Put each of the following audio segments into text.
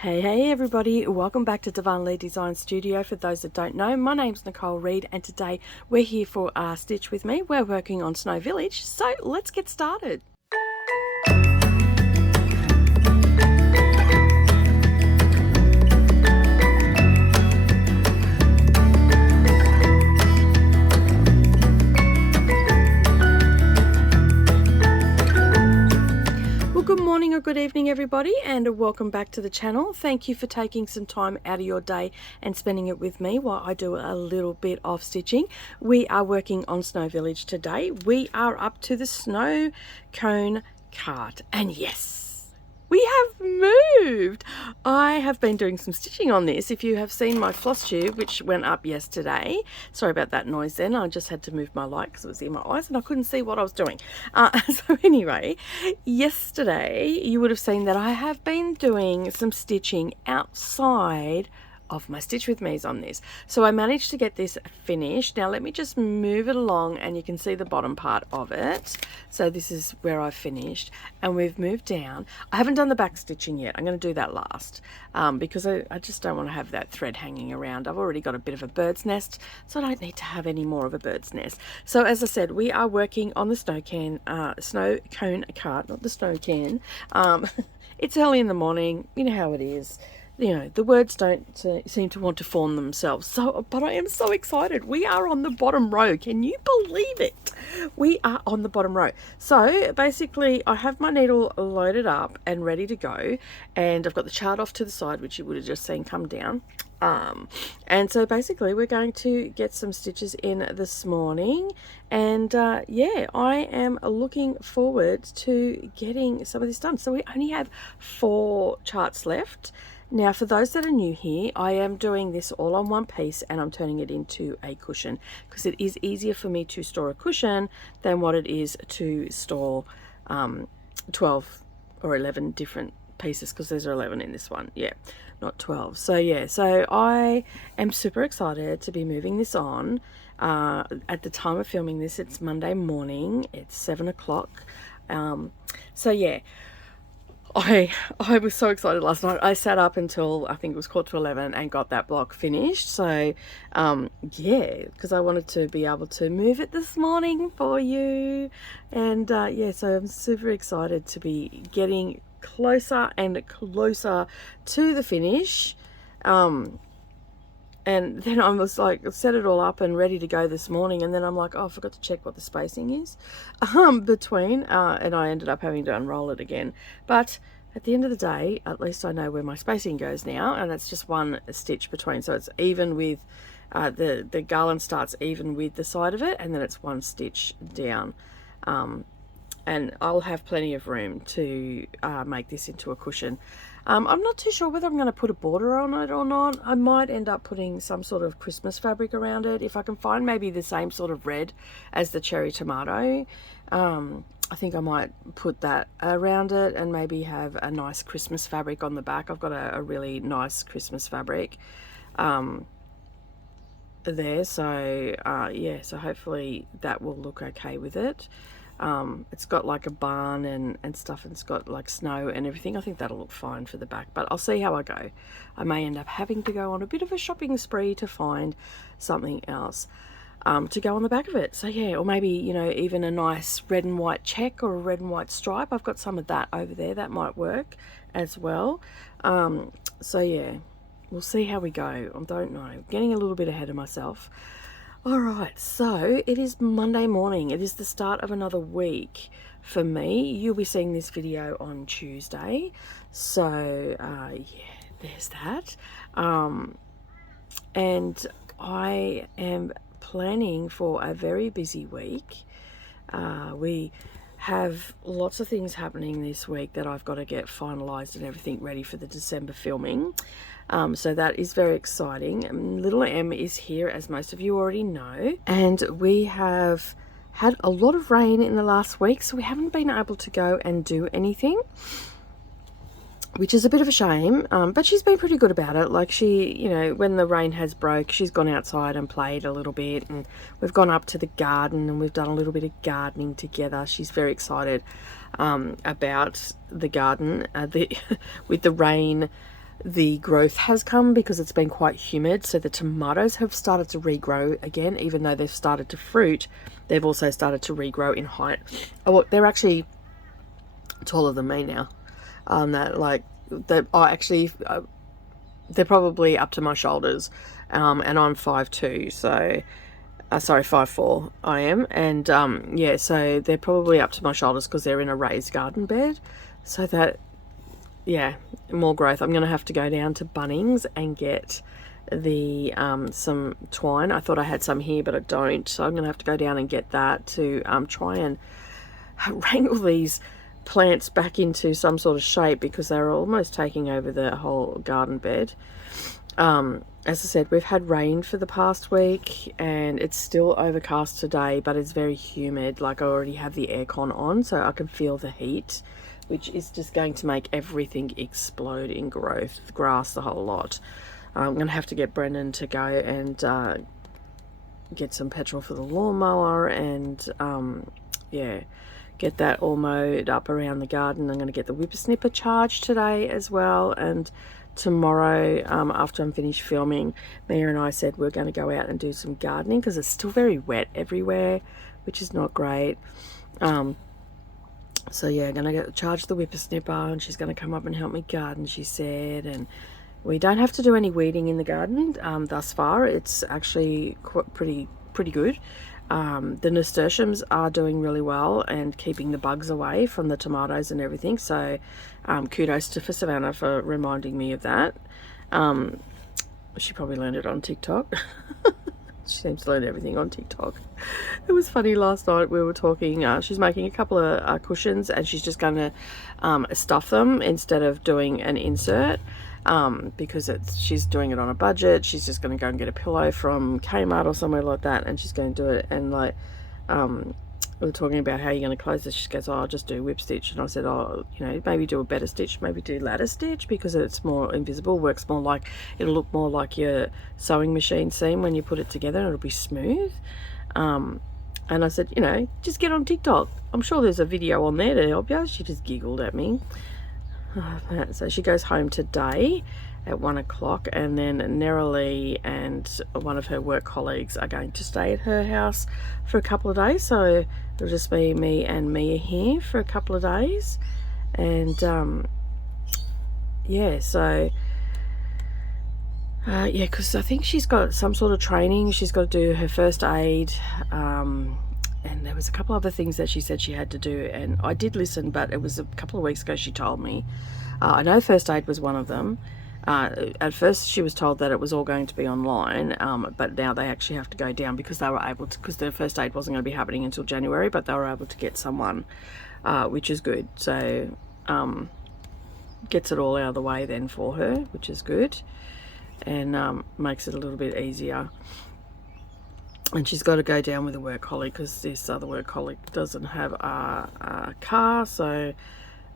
Hey everybody, welcome back to Darvanalee Designs Studio. For those that don't know, my name's Nicole Reed and today we're here for Stitch with me. We're working on Snow Village, so let's get started. Good morning or good evening everybody, and welcome back to the channel. Thank you for taking some time out of your day and spending it with me while I do a little bit of stitching. We are working on Snow Village today. We are up to the snow cone cart, and yes, we have moved. I have been doing some stitching on this. If you have seen my floss tube, which went up yesterday, sorry about that noise then, I just had to move my light because it was in my eyes and I couldn't see what I was doing. So anyway, yesterday you would have seen that I have been doing some stitching outside of my Stitch with Me's on this. So I managed to get this finished. Now let me just move it along and you can see the bottom part of it. So this is where I finished and we've moved down. I haven't done the back stitching yet. I'm going to do that last because I just don't want to have that thread hanging around. I've already got a bit of a bird's nest, so I don't need to have any more of a bird's nest. So as I said, we are working on the snow cone cart, not the snow can. It's early in the morning, you know how it is. You know, the words don't seem to want to form themselves. But I am so excited. We are on the bottom row. Can you believe it? We are on the bottom row. So basically, I have my needle loaded up and ready to go. And I've got the chart off to the side, which you would have just seen come down. And so basically, we're going to get some stitches in this morning. And yeah, I am looking forward to getting some of this done. So we only have 4 charts left. Now for those that are new here, I am doing this all on one piece and I'm turning it into a cushion because it is easier for me to store a cushion than what it is to store 12 or 11 different pieces, because there's 11 in this one, yeah, not 12. So yeah, so I am super excited to be moving this on. At the time of filming this, it's Monday morning, it's 7 o'clock. So yeah, I was so excited last night. I sat up until I think it was 11:15 and got that block finished. So yeah, because I wanted to be able to move it this morning for you. And yeah, so I'm super excited to be getting closer and closer to the finish. And then I was like, set it all up and ready to go this morning. And then I'm like, oh, I forgot to check what the spacing is between. And I ended up having to unroll it again. But at the end of the day, at least I know where my spacing goes now. And that's just one stitch between. So it's even with, the garland starts even with the side of it. And then it's 1 stitch down. And I'll have plenty of room to make this into a cushion. I'm not too sure whether I'm going to put a border on it or not. I might end up putting some sort of Christmas fabric around it. If I can find maybe the same sort of red as the cherry tomato, I think I might put that around it and maybe have a nice Christmas fabric on the back. I've got a really nice Christmas fabric there. So yeah, so hopefully that will look okay with it. It's got like a barn and stuff, and it's got like snow and everything. I think that'll look fine for the back, but I'll see how I go. I may end up having to go on a bit of a shopping spree to find something else to go on the back of it. So yeah, or maybe, you know, even a nice red and white check or a red and white stripe. I've got some of that over there that might work as well. So yeah, we'll see how we go. I don't know, getting a little bit ahead of myself. All right, so it is Monday morning. It is the start of another week for me. You'll be seeing this video on Tuesday. So yeah, there's that. And I am planning for a very busy week. We have lots of things happening this week that I've got to get finalized and everything ready for the December filming. So that is very exciting. Little M is here, as most of you already know, and we have had a lot of rain in the last week, so we haven't been able to go and do anything, which is a bit of a shame. But she's been pretty good about it. Like, she, you know, when the rain has broke, she's gone outside and played a little bit, and we've gone up to the garden and we've done a little bit of gardening together. She's very excited about the garden with the rain the growth has come because it's been quite humid. So the tomatoes have started to regrow again, even though they've started to fruit. They've also started to regrow in height. Oh, they're actually taller than me now. They're probably up to my shoulders, and I'm 5'2", so sorry, 5'4" I am, and yeah, so they're probably up to my shoulders because they're in a raised garden bed. So that, yeah, more growth. I'm gonna have to go down to Bunnings and get the some twine. I thought I had some here, but I don't, so I'm gonna have to go down and get that to try and wrangle these plants back into some sort of shape, because they're almost taking over the whole garden bed. As I said, we've had rain for the past week and it's still overcast today, but it's very humid. Like, I already have the aircon on, so I can feel the heat, which is just going to make everything explode in growth, the grass, the whole lot. I'm going to have to get Brendan to go and get some petrol for the lawnmower and yeah, get that all mowed up around the garden. I'm going to get the whippersnipper charged today as well, and tomorrow, after I'm finished filming, Mia and I said we're going to go out and do some gardening because it's still very wet everywhere, which is not great. So yeah, I'm going to charge the whippersnipper, and she's going to come up and help me garden, she said. And we don't have to do any weeding in the garden thus far. It's actually pretty good. The nasturtiums are doing really well and keeping the bugs away from the tomatoes and everything, so kudos to Savannah for reminding me of that. She probably learned it on TikTok. She seems to learn everything on TikTok. It was funny, last night we were talking, she's making a couple of cushions, and she's just going to stuff them instead of doing an insert. Because she's doing it on a budget. She's just going to go and get a pillow from Kmart or somewhere like that, and she's going to do it. And like, we were talking about how you're going to close this. She goes, oh, I'll just do whip stitch. And I said, oh, you know, maybe do a better stitch, maybe do ladder stitch, because it's more invisible, works more like, it'll look more like your sewing machine seam when you put it together, and it'll be smooth. And I said, you know, just get on TikTok. I'm sure there's a video on there to help you. She just giggled at me. So she goes home today at 1 o'clock, and then Neroli and one of her work colleagues are going to stay at her house for a couple of days. So it'll just be me and Mia here for a couple of days. And yeah, so yeah, because I think she's got some sort of training. She's got to do her first aid, and there was a couple other things that she said she had to do, and I did listen, but it was a couple of weeks ago she told me. I know first aid was one of them. At first she was told that it was all going to be online, but now they actually have to go down because they were able to, because their first aid wasn't going to be happening until January, but they were able to get someone, which is good. So gets it all out of the way then for her, which is good, and makes it a little bit easier. And she's got to go down with a work colleague because this other work colleague doesn't have a car, so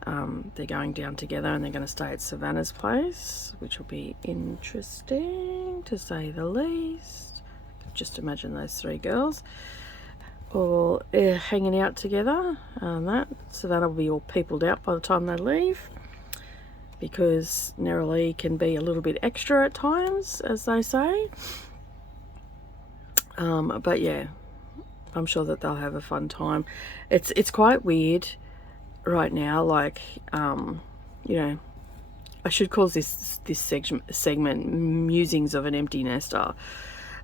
they're going down together, and they're going to stay at Savannah's place, which will be interesting to say the least. Just imagine those three girls all hanging out together. That Savannah will be all peopled out by the time they leave, because Neroli can be a little bit extra at times, as they say. But yeah, I'm sure that they'll have a fun time. It's quite weird right now, like, you know, I should call this segment Musings of an Empty Nester.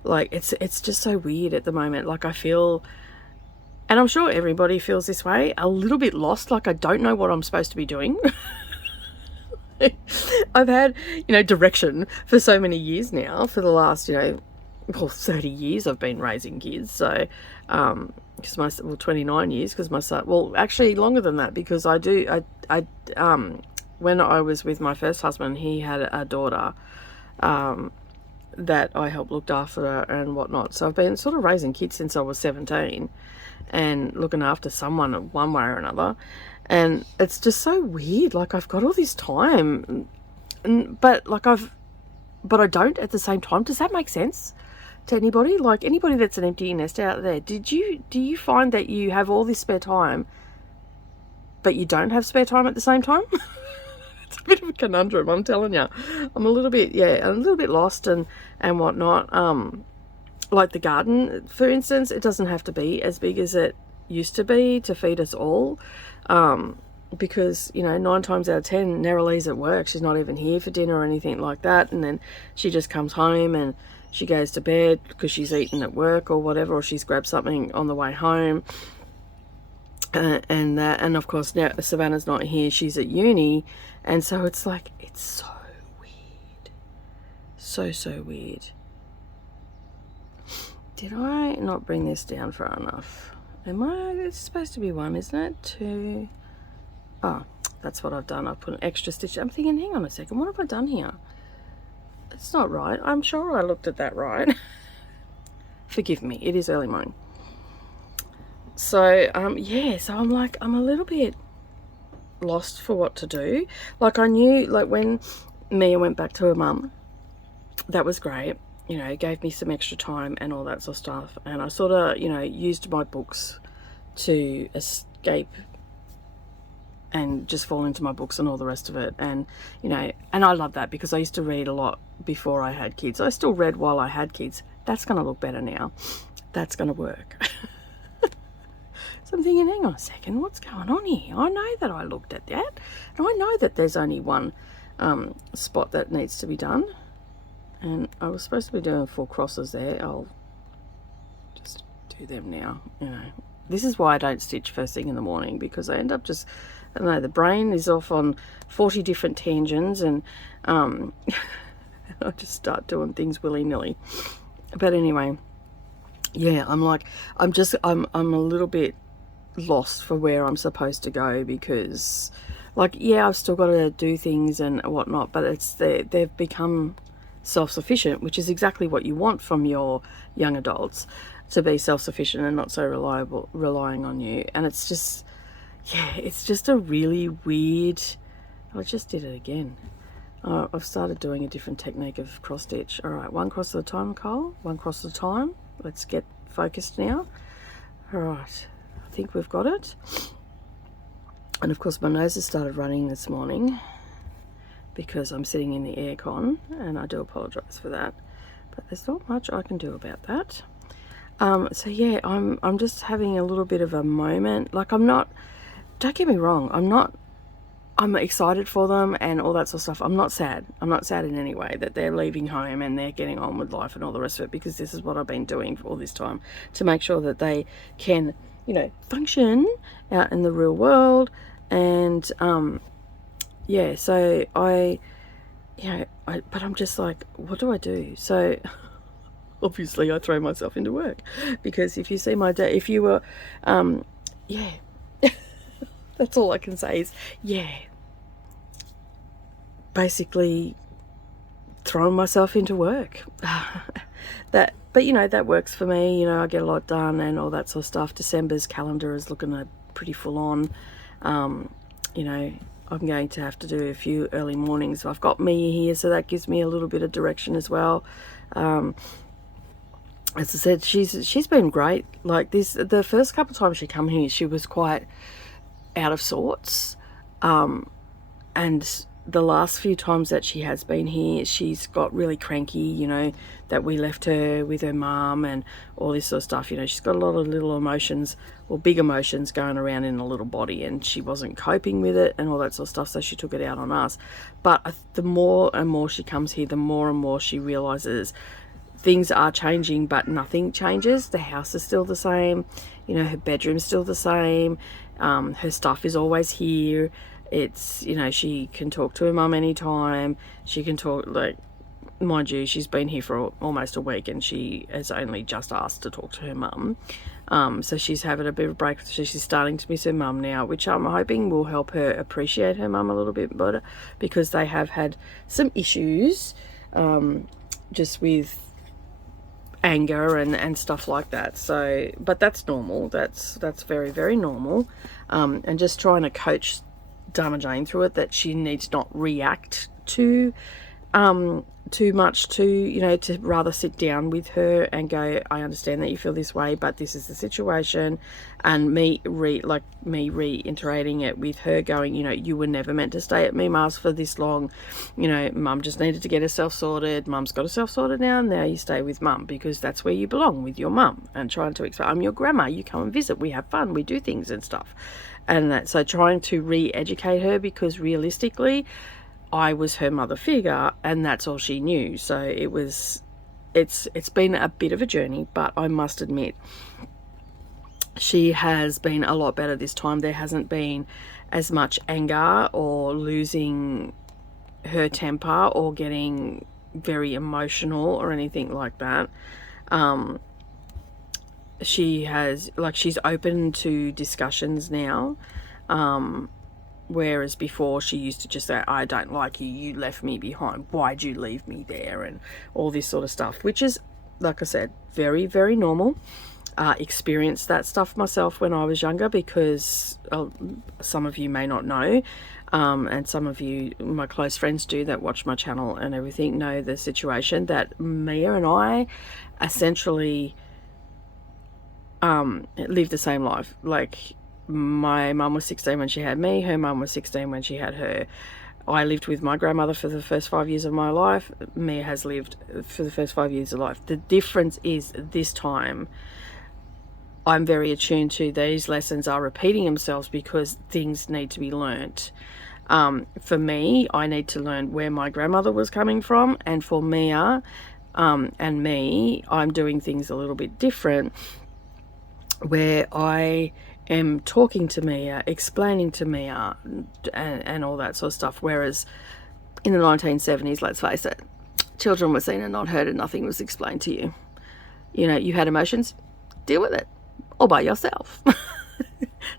Like, it's just so weird at the moment. Like, I feel, and I'm sure everybody feels this way, a little bit lost, like I don't know what I'm supposed to be doing. I've had, you know, direction for so many years now, for the last, you know, well, 30 years I've been raising kids. So because well, 29 years, because my son, well, actually longer than that, because when I was with my first husband, he had a daughter that I helped looked after and whatnot. So I've been sort of raising kids since I was 17 and looking after someone one way or another. And it's just so weird. Like, I've got all this time, but I don't at the same time. Does that make sense to anybody? Like, anybody that's an empty nest out there, do you find that you have all this spare time, but you don't have spare time at the same time? It's a bit of a conundrum, I'm telling you. I'm a little bit, yeah, a little bit lost and whatnot. Like the garden, for instance, it doesn't have to be as big as it used to be to feed us all. Because, you know, 9 times out of 10, Neralee's at work. She's not even here for dinner or anything like that. And then she just comes home and she goes to bed because she's eaten at work or whatever, or she's grabbed something on the way home. And of course now Savannah's not here, she's at uni, and so it's like, it's so weird, so weird. Did I not bring this down far enough? It's supposed to be 1, isn't it? 2. Oh, that's what I've done. I've put an extra stitch. I'm thinking, hang on a second, what have I done here? It's not right. I'm sure I looked at that right. Forgive me, it is early morning. So yeah, so I'm like, I'm a little bit lost for what to do. Like, I knew, like, when Mia went back to her mum, that was great, you know, it gave me some extra time and all that sort of stuff, and I sort of, you know, used my books to escape and just fall into my books and all the rest of it. And, you know, and I love that because I used to read a lot before I had kids. I still read while I had kids. That's going to look better now. That's going to work. So I'm thinking, hang on a second, what's going on here? I know that I looked at that, and I know that there's only one spot that needs to be done. And I was supposed to be doing 4 crosses there. I'll just do them now, you know. This is why I don't stitch first thing in the morning, because I end up just, I don't know, the brain is off on 40 different tangents, and I just start doing things willy-nilly. But anyway, yeah, I'm like, I'm a little bit lost for where I'm supposed to go, because, like, yeah, I've still got to do things and whatnot, but they've become self-sufficient, which is exactly what you want from your young adults, to be self-sufficient and not so relying on you. And it's just, yeah, it's just a really weird, I just did it again. I've started doing a different technique of cross stitch. All right, 1 cross at a time, Nicole, 1 cross at a time. Let's get focused now. All right, I think we've got it. And of course my nose has started running this morning because I'm sitting in the aircon, and I do apologize for that, but there's not much I can do about that. So yeah, I'm just having a little bit of a moment. Like, don't get me wrong, I'm excited for them and all that sort of stuff. I'm not sad in any way that they're leaving home and they're getting on with life and all the rest of it, because this is what I've been doing for all this time, to make sure that they can, you know, function out in the real world. And yeah, so but I'm just like, what do I do? So obviously I throw myself into work, because if you see my day, if you were yeah, that's all I can say is, yeah, basically throwing myself into work. But you know, that works for me. You know, I get a lot done and all that sort of stuff. December's calendar is looking pretty full on. You know, I'm going to have to do a few early mornings. I've got Mia here, so that gives me a little bit of direction as well. As I said, she's been great. Like, the first couple of times she come here, she was quite out of sorts, and the last few times that she has been here, she's got really cranky, you know, that we left her with her mum and all this sort of stuff. You know, she's got a lot of little emotions, or big emotions, going around in a little body, and she wasn't coping with it and all that sort of stuff, so she took it out on us. But the more and more she comes here, the more and more she realizes things are changing, but nothing changes. The house is still the same, you know, her bedroom's still the same, her stuff is always here. It's, you know, she can talk to her mum anytime. She can talk, like, mind you, she's been here for almost a week, and she has only just asked to talk to her mum. So she's having a bit of a break. So she's starting to miss her mum now, which I'm hoping will help her appreciate her mum a little bit better, because they have had some issues just with anger and stuff like that. So, but that's normal. That's very, very normal. And just trying to coach Dharma Jane through it, that she needs not react to too much to, you know, to rather sit down with her and go, I understand that you feel this way, but this is the situation. And me reiterating it with her, going, you know, you were never meant to stay at Mima's for this long. You know, Mum just needed to get herself sorted. Mum's got herself sorted now you stay with Mum, because that's where you belong, with your mum. And trying to explain, I'm your grandma, you come and visit, we have fun, we do things and stuff. And that, so trying to re-educate her, because realistically I was her mother figure and that's all she knew. So it's been a bit of a journey, but I must admit she has been a lot better this time. There hasn't been as much anger or losing her temper or getting very emotional or anything like that. She has, like, she's open to discussions now. Whereas before she used to just say, I don't like you, you left me behind, why'd you leave me there, and all this sort of stuff, which is, like I said, very, very normal. Experienced that stuff myself when I was younger, because some of you may not know, and some of you, my close friends do, that watch my channel and everything, know the situation that Mia and I essentially live the same life. Like, my mum was 16 when she had me, her mum was 16 when she had her. I lived with my grandmother for the first 5 years of my life. Mia has lived for the first 5 years of life. The difference is, this time I'm very attuned to these lessons are repeating themselves, because things need to be learnt. For me, I need to learn where my grandmother was coming from, and for Mia and me, I'm doing things a little bit different, where I am talking to Mia, explaining to Mia, and all that sort of stuff. Whereas in the 1970s, let's face it, children were seen and not heard, and nothing was explained to you. You know, you had emotions, deal with it, all by yourself.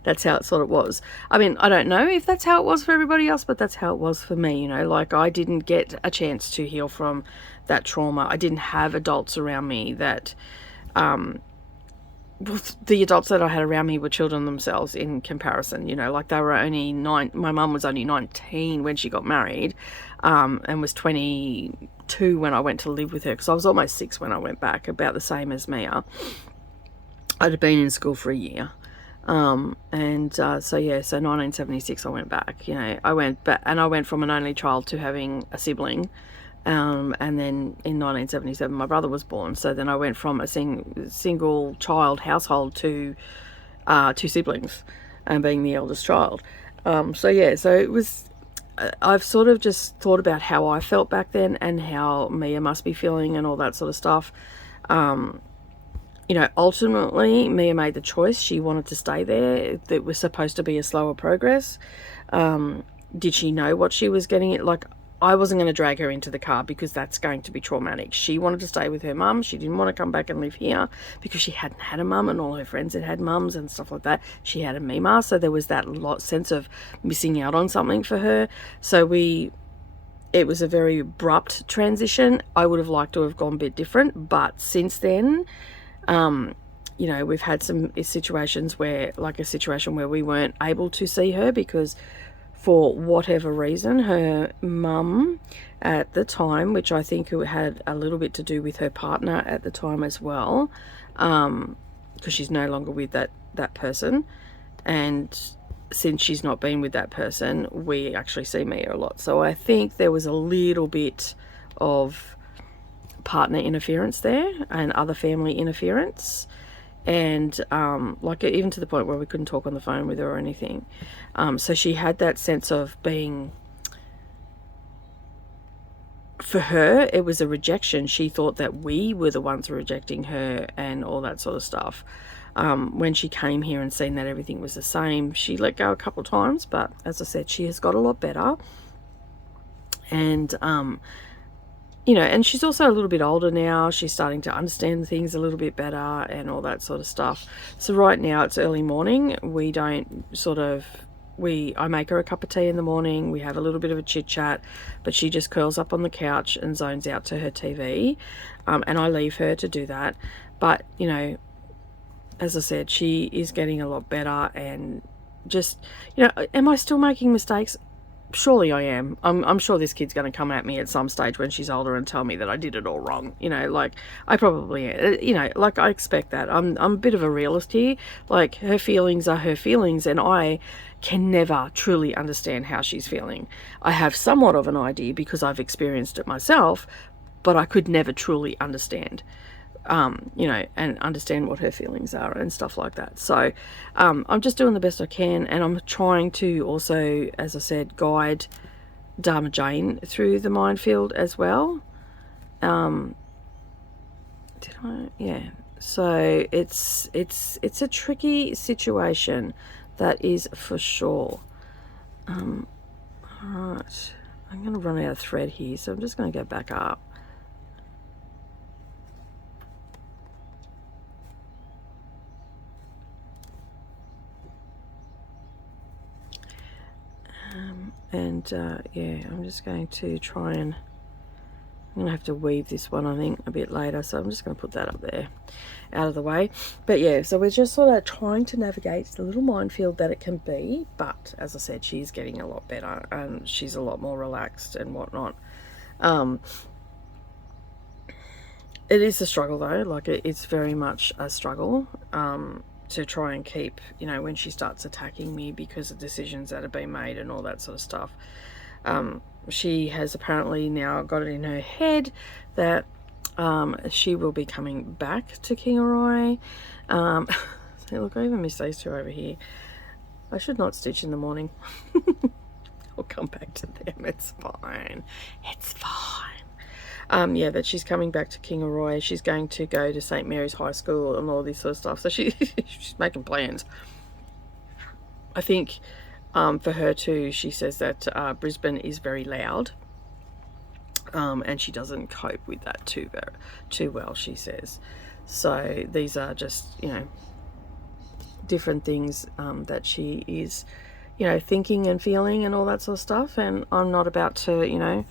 That's how it sort of was. I mean, I don't know if that's how it was for everybody else, but that's how it was for me. You know, like, I didn't get a chance to heal from that trauma. I didn't have adults around me that, the adults that I had around me were children themselves in comparison. You know, like, they were only 9. My mum was only 19 when she got married, and was 22 when I went to live with her, because I was almost 6 when I went back, about the same as Mia. I'd been in school for a year. So yeah, so 1976 I went back. You know, I went back, and I went from an only child to having a sibling. And then in 1977 my brother was born, so then I went from a single child household to 2 siblings, and being the eldest child. So yeah, so it was, I've sort of just thought about how I felt back then and how Mia must be feeling and all that sort of stuff. You know, ultimately Mia made the choice. She wanted to stay there. It was supposed to be a slower progress. Did she know what she was getting at? Like, I wasn't going to drag her into the car, because that's going to be traumatic. She wanted to stay with her mum. She didn't want to come back and live here, because she hadn't had a mum, and all her friends had mums and stuff like that. She had a Mima, so there was that sense of missing out on something for her. So it was a very abrupt transition. I would have liked to have gone a bit different, but since then, you know, we've had some situations where, like a situation where we weren't able to see her, because for whatever reason, her mum at the time, which I think had a little bit to do with her partner at the time as well, because she's no longer with that person, and since she's not been with that person, we actually see Mia a lot. So I think there was a little bit of partner interference there, and other family interference, and like, even to the point where we couldn't talk on the phone with her or anything. So she had that sense of being, for her, it was a rejection. She thought that we were the ones rejecting her and all that sort of stuff. When she came here and seen that everything was the same, she let go a couple of times, but as I said, she has got a lot better. And you know, and she's also a little bit older now. She's starting to understand things a little bit better and all that sort of stuff. So right now it's early morning. We don't I make her a cup of tea in the morning. We have a little bit of a chit chat, but she just curls up on the couch and zones out to her TV. And I leave her to do that. But, you know, as I said, she is getting a lot better, and just, you know, am I still making mistakes? surely I am. I'm sure this kid's going to come at me at some stage when she's older and tell me that I did it all wrong. You know, like, I probably, you know, like, I expect that. I'm a bit of a realist here. Like, her feelings are her feelings, and I can never truly understand how she's feeling. I have somewhat of an idea because I've experienced it myself, but I could never truly understand. You know, and understand what her feelings are and stuff like that. So I'm just doing the best I can, and I'm trying to also, as I said, guide Dharma Jane through the minefield as well. Did I? Yeah. So it's a tricky situation, that is for sure. All right, I'm going to run out of thread here, so I'm just going to go back up. Yeah, I'm just going to try and, I'm going to have to weave this one, I think, a bit later, so I'm just going to put that up there out of the way. But yeah, so we're just sort of trying to navigate the little minefield that it can be, but as I said, she's getting a lot better and she's a lot more relaxed and whatnot. It is a struggle though, like it's very much a struggle to try and keep, you know, when she starts attacking me because of decisions that have been made and all that sort of stuff. She has apparently now got it in her head that she will be coming back to Kingaroy. So look, I even missed these two over here. I should not stitch in the morning. I'll come back to them, it's fine. It's fine. Yeah, that she's coming back to Kingaroy. She's going to go to St. Mary's High School and all this sort of stuff. So she's making plans. I think for her too, she says that Brisbane is very loud, and she doesn't cope with that too well, she says. So these are just, you know, different things that she is, you know, thinking and feeling and all that sort of stuff. And I'm not about to, you know,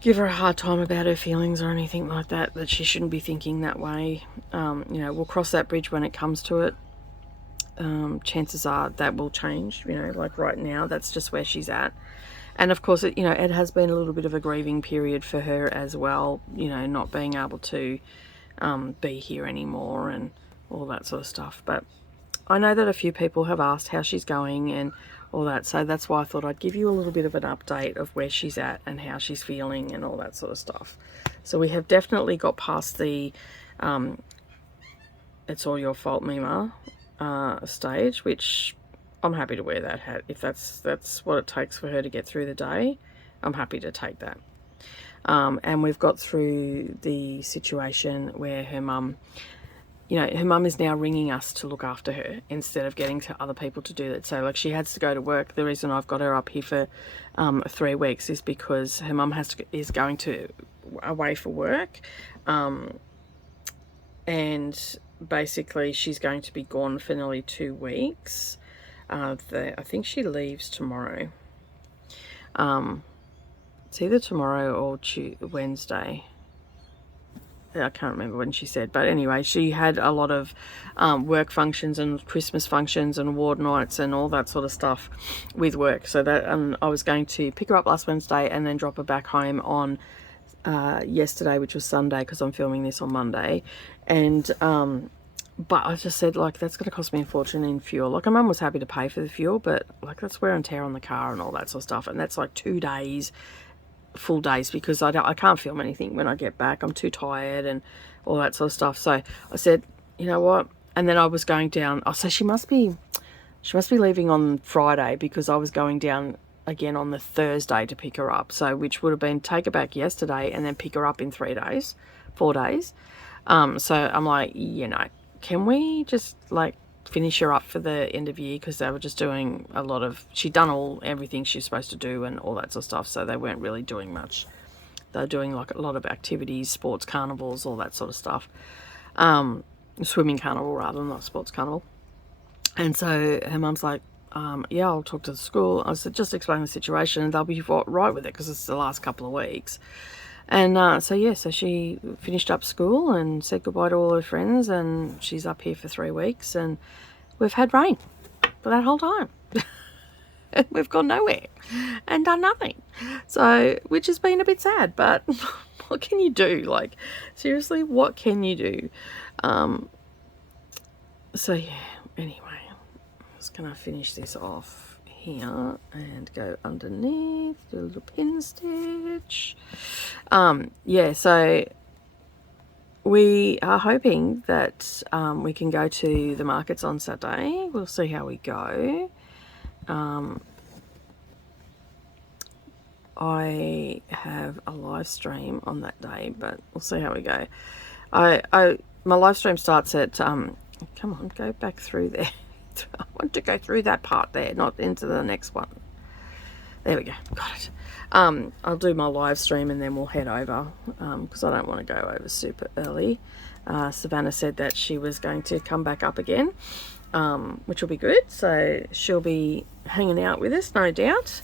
give her a hard time about her feelings or anything like that, that she shouldn't be thinking that way. You know, we'll cross that bridge when it comes to it. Chances are that will change, you know, like right now, that's just where she's at. And of course, you know, it has been a little bit of a grieving period for her as well, you know, not being able to be here anymore and all that sort of stuff. But I know that a few people have asked how she's going and all that, so that's why I thought I'd give you a little bit of an update of where she's at and how she's feeling and all that sort of stuff. So we have definitely got past the it's all your fault, Mima stage, which I'm happy to wear that hat. If that's what it takes for her to get through the day, I'm happy to take that. And we've got through the situation where her mum, you know, her mum is now ringing us to look after her instead of getting to other people to do it. So like, she has to go to work. The reason I've got her up here for 3 weeks is because her mum is going to away for work, and basically she's going to be gone for nearly 2 weeks. I think she leaves tomorrow. It's either tomorrow or Wednesday. I can't remember when she said, but anyway, she had a lot of work functions and Christmas functions and award nights and all that sort of stuff with work. So that I was going to pick her up last Wednesday and then drop her back home on yesterday, which was Sunday, because I'm filming this on Monday. And but I just said, like, that's going to cost me a fortune in fuel. Like, her mum was happy to pay for the fuel, but like, that's wear and tear on the car and all that sort of stuff, and that's like 2 days, full days, because I can't film anything when I get back. I'm too tired and all that sort of stuff. So I said, you know what? And then I was going down. Oh, so she must be leaving on Friday, because I was going down again on the Thursday to pick her up. So which would have been take her back yesterday and then pick her up in 4 days. So I'm like, you know, can we just like finish her up for the end of year, because they were just doing a lot of, she'd done everything she's supposed to do and all that sort of stuff, so they weren't really doing much. They're doing like a lot of activities, sports carnivals, all that sort of stuff. Swimming carnival rather, not sports carnival. And so her mum's like, yeah, I'll talk to the school. I said, just explain the situation and they'll be right with it, because it's the last couple of weeks. And so yeah, so she finished up school and said goodbye to all her friends, and she's up here for 3 weeks, and we've had rain for that whole time. We've gone nowhere and done nothing. So, which has been a bit sad, but what can you do? Like, seriously, what can you do? So yeah, anyway, I'm just gonna finish this off here and go underneath, do a little pin stitch. Yeah, so we are hoping that we can go to the markets on Saturday. We'll see how we go. I have a live stream on that day, but we'll see how we go. My live stream starts at come on, go back through there. I want to go through that part there, not into the next one. There we go, got it. I'll do my live stream and then we'll head over because I don't want to go over super early. Savannah said that she was going to come back up again, which will be good. So she'll be hanging out with us, no doubt.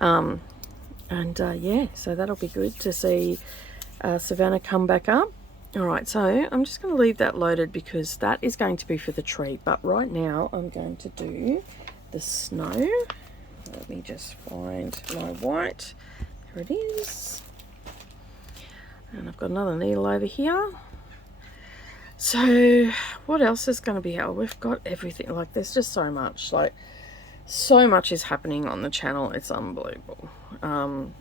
Yeah, so that'll be good to see Savannah come back up. All right, so I'm just going to leave that loaded because that is going to be for the tree. But right now I'm going to do the snow. Let me just find my white. There it is. And I've got another needle over here. So what else is going to be out? We've got everything. Like, there's just so much. Like, so much is happening on the channel. It's unbelievable. I'm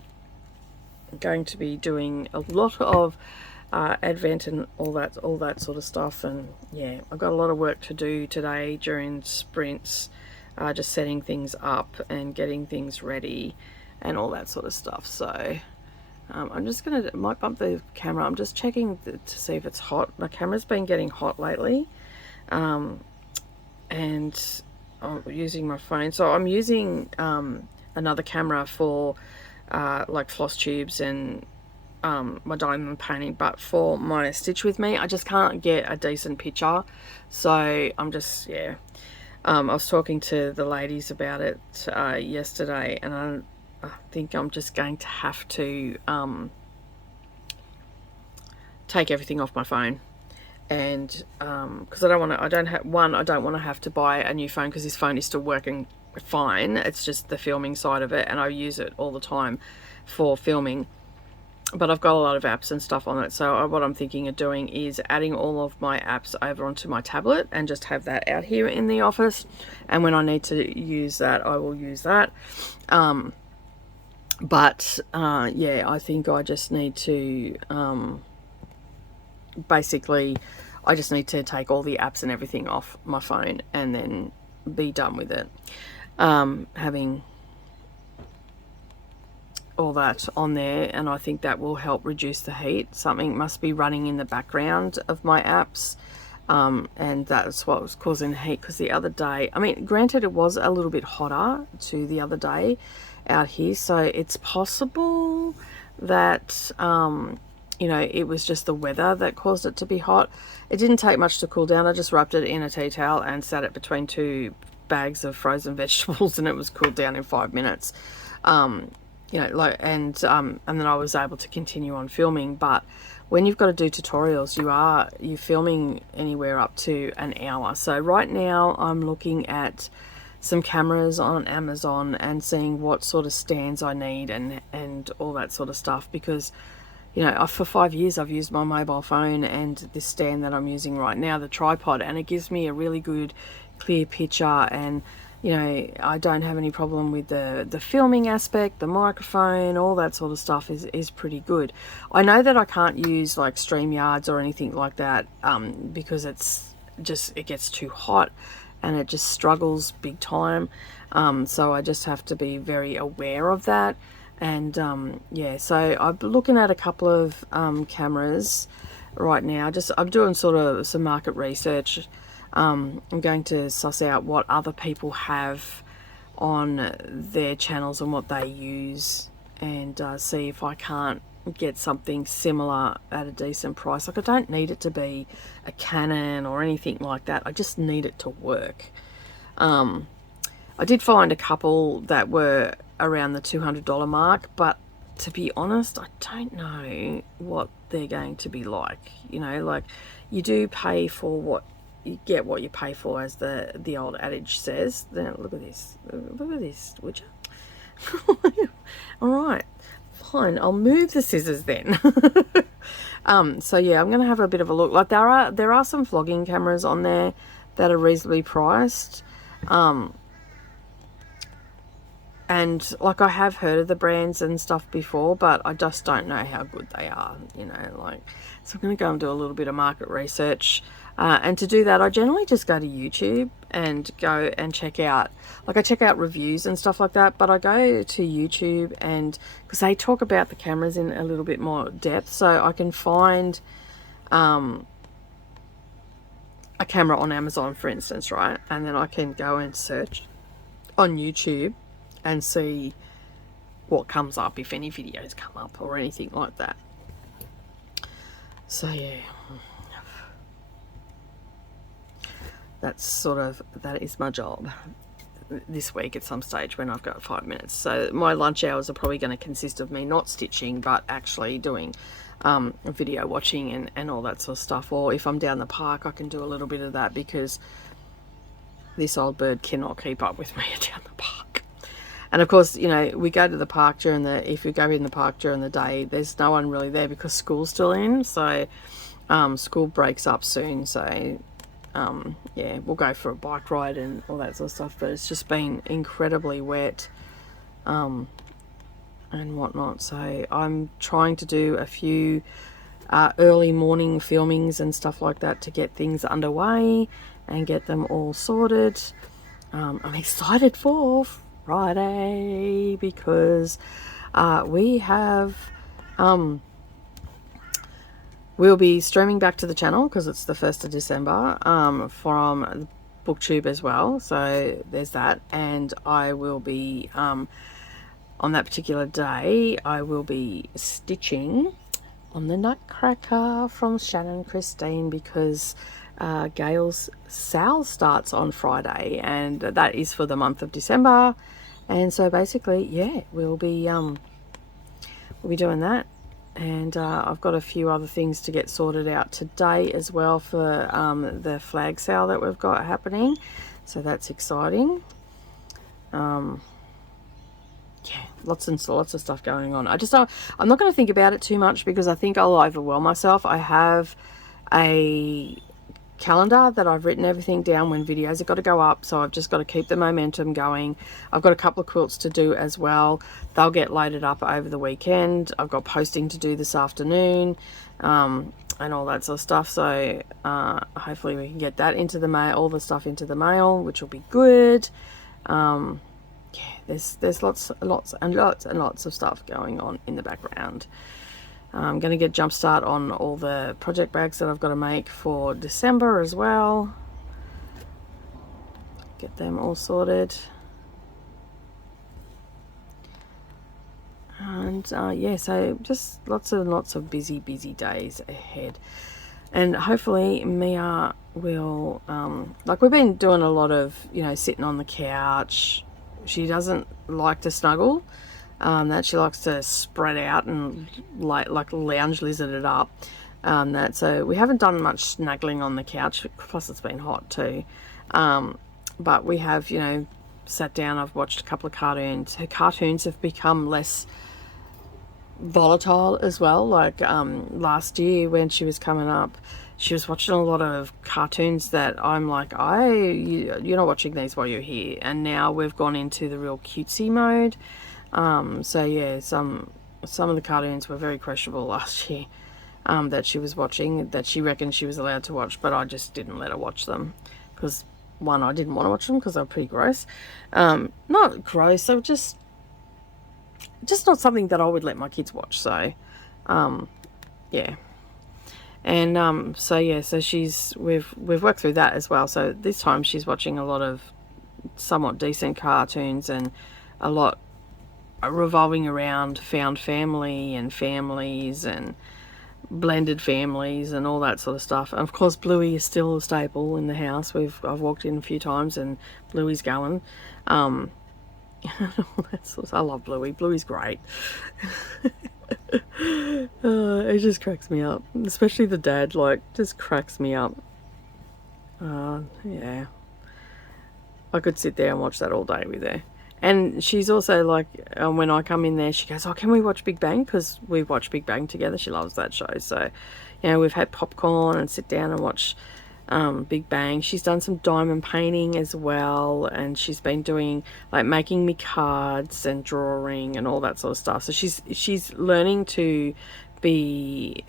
going to be doing a lot of Advent and all that sort of stuff. And yeah, I've got a lot of work to do today during sprints. Just setting things up and getting things ready and all that sort of stuff. So I'm just gonna, might bump the camera. I'm just checking to see if it's hot. My camera's been getting hot lately, and I'm using my phone. So I'm using another camera for like floss tubes and my diamond painting, but for my Stitch With Me I just can't get a decent picture. So I'm just, yeah, I was talking to the ladies about it yesterday, and I think I'm just going to have to take everything off my phone, and because I don't want to have to buy a new phone because this phone is still working fine. It's just the filming side of it, and I use it all the time for filming. But I've got a lot of apps and stuff on it, so what I'm thinking of doing is adding all of my apps over onto my tablet and just have that out here in the office, and when I need to use that I will use that. Yeah, I think I just need to basically I just need to take all the apps and everything off my phone and then be done with it. Having all that on there, and I think that will help reduce the heat. Something must be running in the background of my apps, and that's what was causing the heat. Because the other day, I mean, granted it was a little bit hotter to the other day out here, so it's possible that you know, it was just the weather that caused it to be hot. It didn't take much to cool down. I just wrapped it in a tea towel and sat it between two bags of frozen vegetables, and it was cooled down in 5 minutes. You know, like, and then I was able to continue on filming. But when you've got to do tutorials, you're filming anywhere up to an hour. So right now I'm looking at some cameras on Amazon and seeing what sort of stands I need and all that sort of stuff, because, you know, for 5 years I've used my mobile phone and this stand that I'm using right now, the tripod, and it gives me a really good clear picture, and you know, I don't have any problem with the filming aspect. The microphone, all that sort of stuff is pretty good. I know that I can't use like StreamYards or anything like that because it gets too hot and it just struggles big time. So I just have to be very aware of that. And yeah, so I'm looking at a couple of cameras right now. I'm doing sort of some market research. I'm going to suss out what other people have on their channels and what they use, and see if I can't get something similar at a decent price. Like, I don't need it to be a Canon or anything like that. I just need it to work. I did find a couple that were around the $200 mark, but to be honest, I don't know what they're going to be like. You know, like, you do pay for what you get what you pay for, as the old adage says. Now look at this, would you? All right, fine, I'll move the scissors then. So yeah, I'm gonna have a bit of a look. Like there are some vlogging cameras on there that are reasonably priced, and like I have heard of the brands and stuff before, but I just don't know how good they are, you know, like. So I'm going to go and do a little bit of market research, and to do that I generally just go to YouTube and go and check out, like I check out reviews and stuff like that, but I go to YouTube, and because they talk about the cameras in a little bit more depth, so I can find a camera on Amazon, for instance, right, and then I can go and search on YouTube and see what comes up, if any videos come up or anything like that. So yeah, that is my job this week at some stage when I've got 5 minutes. So my lunch hours are probably going to consist of me not stitching, but actually doing video watching and all that sort of stuff. Or if I'm down the park, I can do a little bit of that, because this old bird cannot keep up with me down the park. And of course, you know, we go to the park if you go in the park during the day, there's no one really there because school's still in. So school breaks up soon. So yeah, we'll go for a bike ride and all that sort of stuff. But it's just been incredibly wet and whatnot. So I'm trying to do a few early morning filmings and stuff like that to get things underway and get them all sorted. I'm excited for Friday, because we have we'll be streaming back to the channel, because it's the 1st of December, from BookTube as well, so there's that. And I will be on that particular day, I will be stitching on the Nutcracker from Shannon Christine, because Gail's sale starts on Friday, and that is for the month of December. And so basically, yeah, we'll be doing that. And I've got a few other things to get sorted out today as well for the flag sale that we've got happening, so that's exciting. Yeah, lots of stuff going on. I'm not going to think about it too much, because I think I'll overwhelm myself. I have a calendar that I've written everything down when videos have got to go up, so I've just got to keep the momentum going. I've got a couple of quilts to do as well. They'll get loaded up over the weekend. I've got posting to do this afternoon, and all that sort of stuff. So hopefully we can get that into the mail, all the stuff into the mail, which will be good. Yeah, there's lots of stuff going on in the background. I'm going to get jump start on all the project bags that I've got to make for December as well. Get them all sorted. And yeah, so just lots of busy days ahead. And hopefully Mia will, like we've been doing a lot of, you know, sitting on the couch. She doesn't like to snuggle. That she likes to spread out and like lounge lizard it up. So we haven't done much snuggling on the couch, plus it's been hot too. But we have, you know, sat down. I've watched a couple of cartoons. Her cartoons have become less volatile as well. Like last year when she was coming up, she was watching a lot of cartoons that I'm like, you're not watching these while you're here. And now we've gone into the real cutesy mode. So yeah, some of the cartoons were very questionable last year, that she was watching, that she reckoned she was allowed to watch, but I just didn't let her watch them, because one, I didn't want to watch them because they were pretty gross. Not gross, they were just not something that I would let my kids watch. So yeah. And so yeah, so we've worked through that as well. So this time she's watching a lot of somewhat decent cartoons, and a lot revolving around found family and families and blended families and all that sort of stuff. And of course Bluey is still a staple in the house. I've walked in a few times and Bluey's going. I love Bluey. Bluey's great. It just cracks me up, especially the dad, like, just cracks me up. Yeah. I could sit there and watch that all day with her. And she's also like, when I come in there, she goes, oh, can we watch Big Bang? Because we watch Big Bang together. She loves that show. So, you know, we've had popcorn and sit down and watch Big Bang. She's done some diamond painting as well. And she's been doing, like, making me cards and drawing and all that sort of stuff. So she's learning to be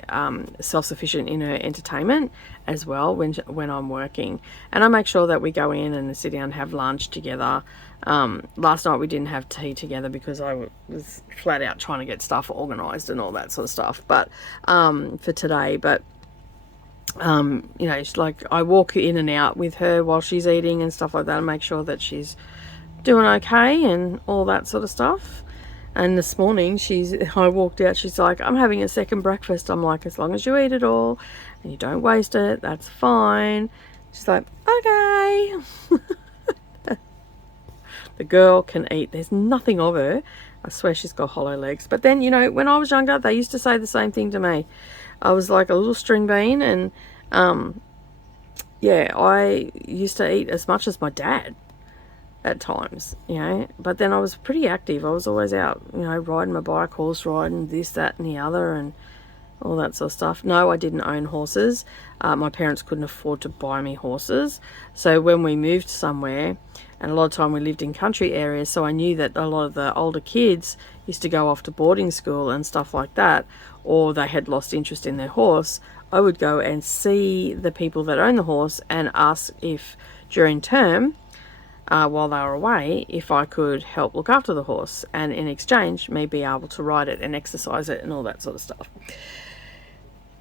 self-sufficient in her entertainment as well when I'm working, and I make sure that we go in and sit down and have lunch together. Last night we didn't have tea together because I was flat out trying to get stuff organized and all that sort of stuff, but for today. But you know, it's like I walk in and out with her while she's eating and stuff like that and make sure that she's doing okay and all that sort of stuff. And this morning I walked out, she's like, I'm having a second breakfast. I'm like, as long as you eat it all and you don't waste it, that's fine. She's like, okay. The girl can eat. There's nothing of her. I swear she's got hollow legs. But then, you know, when I was younger, they used to say the same thing to me. I was like a little string bean, and yeah, I used to eat as much as my dad at times, you know, but then I was pretty active. I was always out, you know, riding my bike, horse riding, this, that and the other, and all that sort of stuff. No, I didn't own horses. My parents couldn't afford to buy me horses, so when we moved somewhere, and a lot of time we lived in country areas, so I knew that a lot of the older kids used to go off to boarding school and stuff like that, or they had lost interest in their horse. I would go and see the people that own the horse and ask if during term, while they were away, if I could help look after the horse, and in exchange me be able to ride it and exercise it and all that sort of stuff.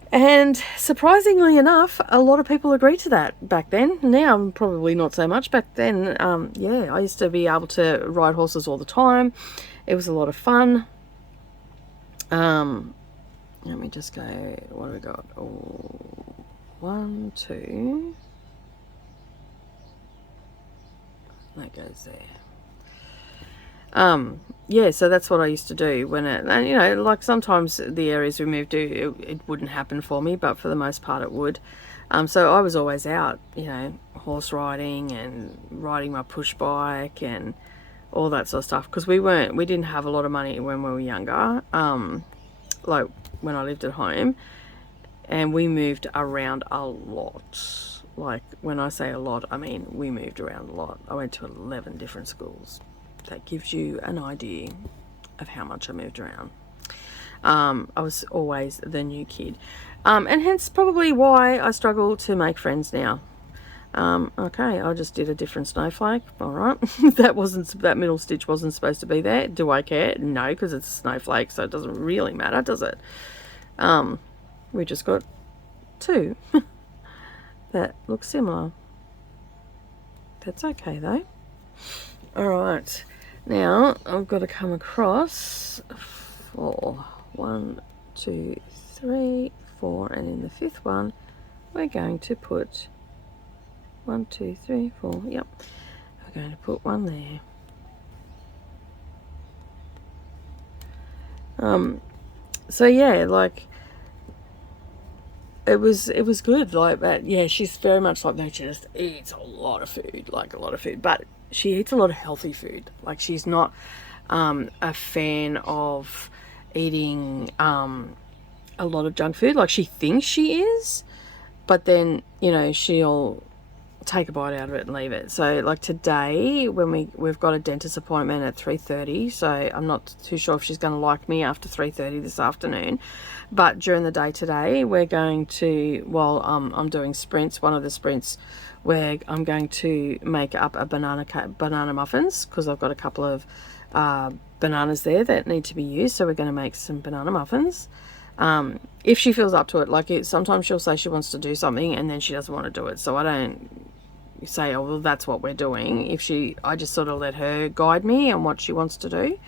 And surprisingly enough, a lot of people agreed to that back then. Now probably not so much. Back then, yeah, I used to be able to ride horses all the time. It was a lot of fun. Let me just go, what do we got? Oh, 1, 2, that goes there. Yeah, so that's what I used to do when and you know, like sometimes the areas we moved to, it wouldn't happen for me, but for the most part it would. So I was always out, you know, horse riding and riding my push bike and all that sort of stuff, because we didn't have a lot of money when we were younger, like when I lived at home, and we moved around a lot. Like when I say a lot, I mean we moved around a lot. I went to 11 different schools. That gives you an idea of how much I moved around. I was always the new kid, and hence probably why I struggle to make friends now. Okay, I just did a different snowflake. All right, that middle stitch wasn't supposed to be there. Do I care? No, because it's a snowflake, so it doesn't really matter, does it? We just got 2 that look similar. That's okay though. All right, now I've got to come across 4. 1, 2, 3, 4, and in the 5th one we're going to put 1, 2, 3, 4. Yep, we're going to put 1 there. So yeah, like it was good, like, but yeah, she's very much like that. She just eats a lot of food, like a lot of food, but she eats a lot of healthy food. Like she's not a fan of eating a lot of junk food. Like she thinks she is, but then, you know, she'll take a bite out of it and leave it. So like today, when we've got a dentist appointment at 3:30, so I'm not too sure if she's going to like me after 3:30 this afternoon, but during the day today we're going to, well, I'm doing sprints, one of the sprints where I'm going to make up a banana muffins, because I've got a couple of bananas there that need to be used, so we're going to make some banana muffins. If she feels up to it. Like sometimes she'll say she wants to do something and then she doesn't want to do it, so I don't say, oh well, that's what we're doing. I just sort of let her guide me on what she wants to do,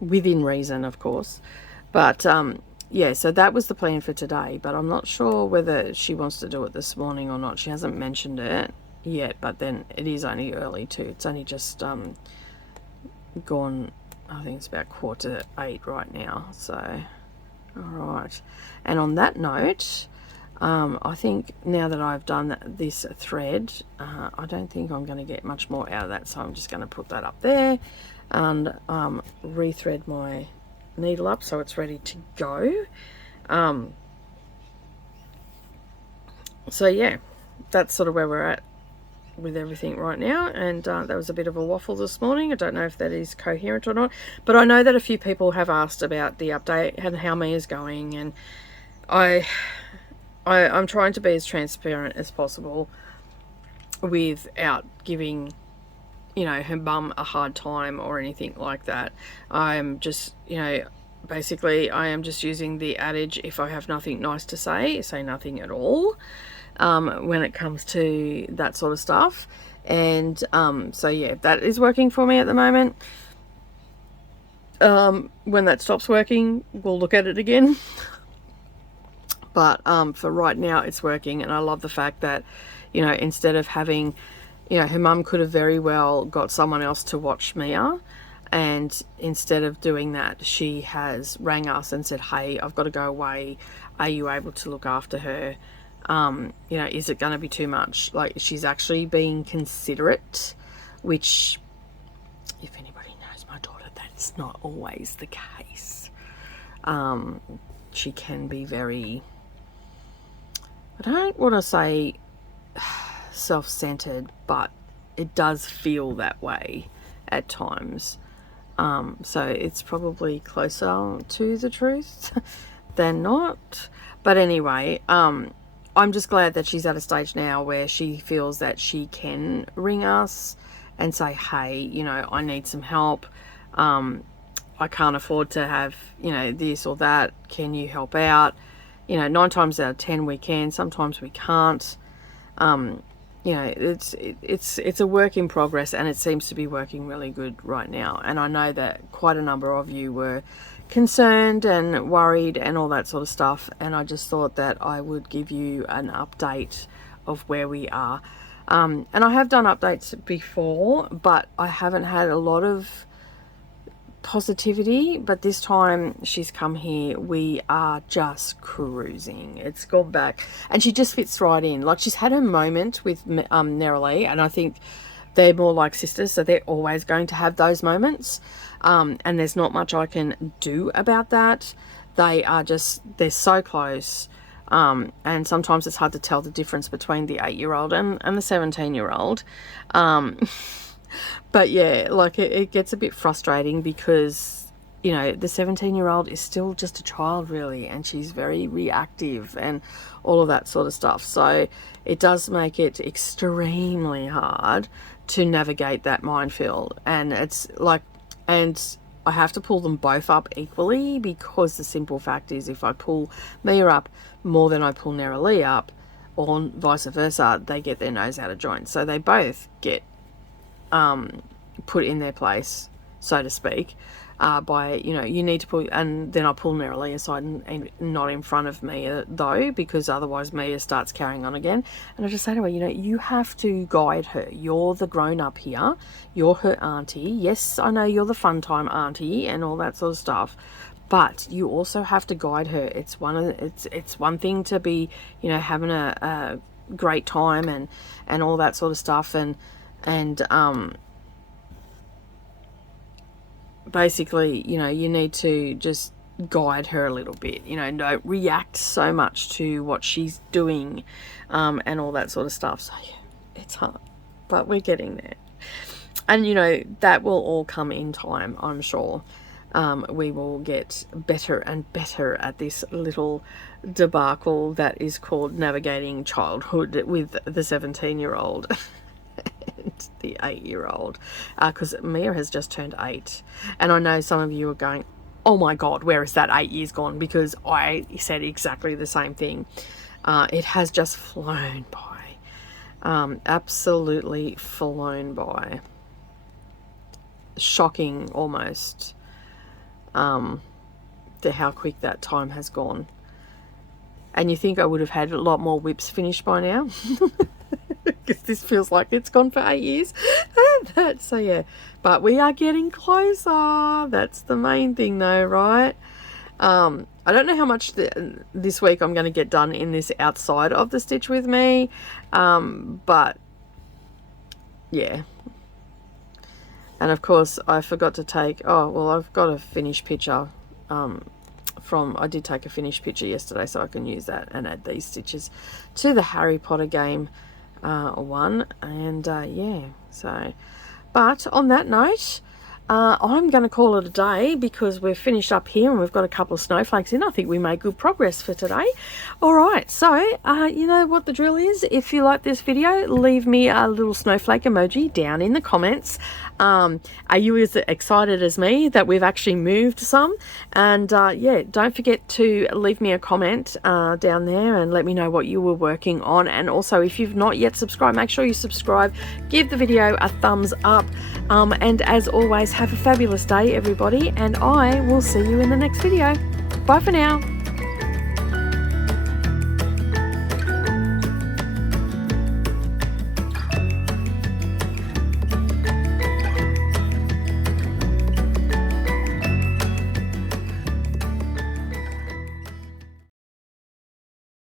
within reason, of course. But yeah, so that was the plan for today, but I'm not sure whether she wants to do it this morning or not. She hasn't mentioned it yet, but then it is only early too. It's only just gone, I think it's about 7:45 right now. So all right, and on that note, I think now that I've done this thread, I don't think I'm going to get much more out of that, so I'm just going to put that up there and rethread my needle up so it's ready to go. So yeah, that's sort of where we're at with everything right now. And that was a bit of a waffle this morning. I don't know if that is coherent or not, but I know that a few people have asked about the update and how Mia's going, and I'm trying to be as transparent as possible without giving, you know, her mum a hard time or anything like that. I'm just, you know, basically I am just using the adage, if I have nothing nice to say nothing at all, when it comes to that sort of stuff. And so yeah, that is working for me at the moment. When that stops working, we'll look at it again. But for right now, it's working, and I love the fact that, you know, instead of having, you know, her mum could have very well got someone else to watch Mia, and instead of doing that, she has rang us and said, hey, I've got to go away. Are you able to look after her? You know, is it going to be too much? Like, she's actually being considerate, which, if anybody knows my daughter, that's not always the case. She can be very, I don't want to say self-centered, but it does feel that way at times. So it's probably closer to the truth than not. But anyway, I'm just glad that she's at a stage now where she feels that she can ring us and say, hey, you know, I need some help. I can't afford to have, you know, this or that. Can you help out? You know, 9 times out of 10 we can, sometimes we can't. You know, it's a work in progress, and it seems to be working really good right now. And I know that quite a number of you were concerned and worried and all that sort of stuff, and I just thought that I would give you an update of where we are. And I have done updates before, but I haven't had a lot of positivity. But this time she's come here, we are just cruising. It's gone back, and she just fits right in. Like, she's had her moment with Needleworks, and I think they're more like sisters, so they're always going to have those moments, and there's not much I can do about that. They're so close, and sometimes it's hard to tell the difference between the 8-year-old and the 17-year-old. But yeah, like it gets a bit frustrating because, you know, the 17-year-old is still just a child really, and she's very reactive and all of that sort of stuff. So it does make it extremely hard to navigate that minefield. And it's like, and I have to pull them both up equally, because the simple fact is, if I pull Mia up more than I pull Needleworks up, or vice versa, they get their nose out of joint. So they both get put in their place, so to speak, by, you know, you need to pull, and then I pull Needleworks aside and not in front of Mia though, because otherwise Mia starts carrying on again. And I just say to her, you know, you have to guide her. You're the grown up here. You're her auntie. Yes, I know you're the fun time auntie and all that sort of stuff, but you also have to guide her. It's one thing to be, you know, having a great time and all that sort of stuff, and basically, you know, you need to just guide her a little bit. You know, don't react so much to what she's doing, and all that sort of stuff. So yeah, it's hard, but we're getting there, and you know, that will all come in time, I'm sure. We will get better and better at this little debacle that is called navigating childhood with the 17-year-old and the 8-year-old, because Mia has just turned 8, and I know some of you are going, oh my god, where is that 8 years gone? Because I said exactly the same thing. It has just flown by, absolutely flown by. Shocking almost, to how quick that time has gone. And you think I would have had a lot more whips finished by now, because this feels like it's gone for 8 years. So yeah, but we are getting closer. That's the main thing though, right? I don't know how much this week I'm going to get done in this outside of the Stitch With Me, but yeah. And of course I forgot to take, oh well, I've got a finished picture I did take a finished picture yesterday, so I can use that and add these stitches to the Harry Potter game one. And yeah, so, but on that note, I'm going to call it a day because we've finished up here and we've got a couple of snowflakes in. I think we made good progress for today. All right, so you know what the drill is. If you like this video, leave me a little snowflake emoji down in the comments. Are you as excited as me that we've actually moved some? And yeah, don't forget to leave me a comment down there and let me know what you were working on. And also, if you've not yet subscribed, make sure you subscribe, give the video a thumbs up, and as always, have a fabulous day everybody, and I will see you in the next video. Bye for now.